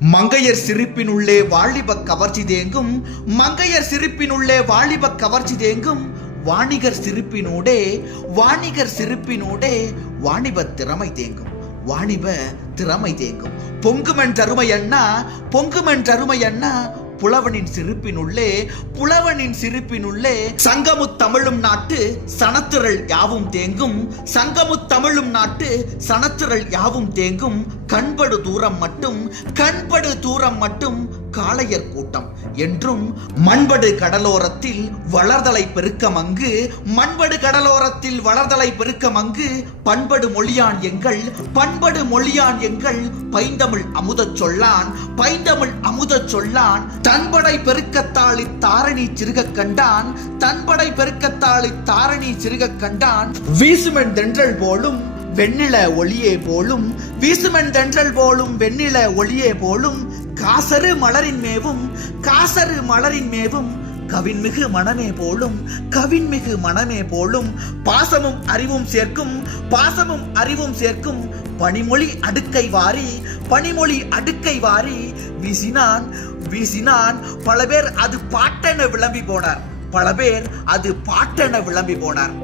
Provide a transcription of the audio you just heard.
மங்கையர் சிரிப்பினுள்ளே வாலிப கவர்ச்சி தேங்கும் மங்கையர் சிரிப்பினுள்ளே வாலிப கவர்ச்சி தேங்கும் வாணிகர் சிரிப்பினூடே வாணிகர் சிரிப்பினூடே வாணிப திறமை தேங்கும் வாணிப திறமை தேங்கும். பொங்குமன் தருமை அண்ணா பொங்குமன் தருமை அண்ணா புலவனின் சிரிப்பினுள்ளே புலவனின் சிரிப்பினுள்ளே சங்கமுத் தமிழும் நாட்டு சனத்திரள் யாவும் தேங்கும் சங்கமுத் தமிழும் நாட்டு சனத்திரள் யாவும் தேங்கும் கண்படு தூரம் மட்டும் கண்படு தூரம் மட்டும் காளையர் கூட்டம். என்றும் மண்படு கடலோரத்தில் வளர்தலை பெருக்கம் அங்கு மண்படு கடலோரத்தில் வளர்தலை பெருக்கம் அங்கு பண்படு மொழியான் எங்கள் பண்படு மொழியான் எங்கள் பைந்தமிழ் அமுதச் சொல்லான் பைந்தமிழ் அமுதச் சொல்லான் தன்படை பெருக்கத்தாளி தாரணி சிறுகக் கண்டான் தன்படை பெருக்கத்தாளி தாரணி சிறுகக் கண்டான் வீசுமென் தென்றல் போலும் வெண்ணில ஒளியே போலும் வீசுமன் தென்றல் போலும் வெண்ணில ஒளியே போலும் காசரு மலரின் மேவும் காசரு மலரின் மேவும் கவின்மிகு மனமே போலும் கவின்மிகு மனமே போலும் பாசமும் அறிவும் சேர்க்கும் பாசமும் அறிவும் சேர்க்கும் பனிமொழி அடுக்கை வாரி பனிமொழி அடுக்கை வாரி வீசினான் வீசினான் பல பேர் அது பாட்டென விளம்பி போனார் பல பேர் அது பாட்டென விளம்பி போனார்.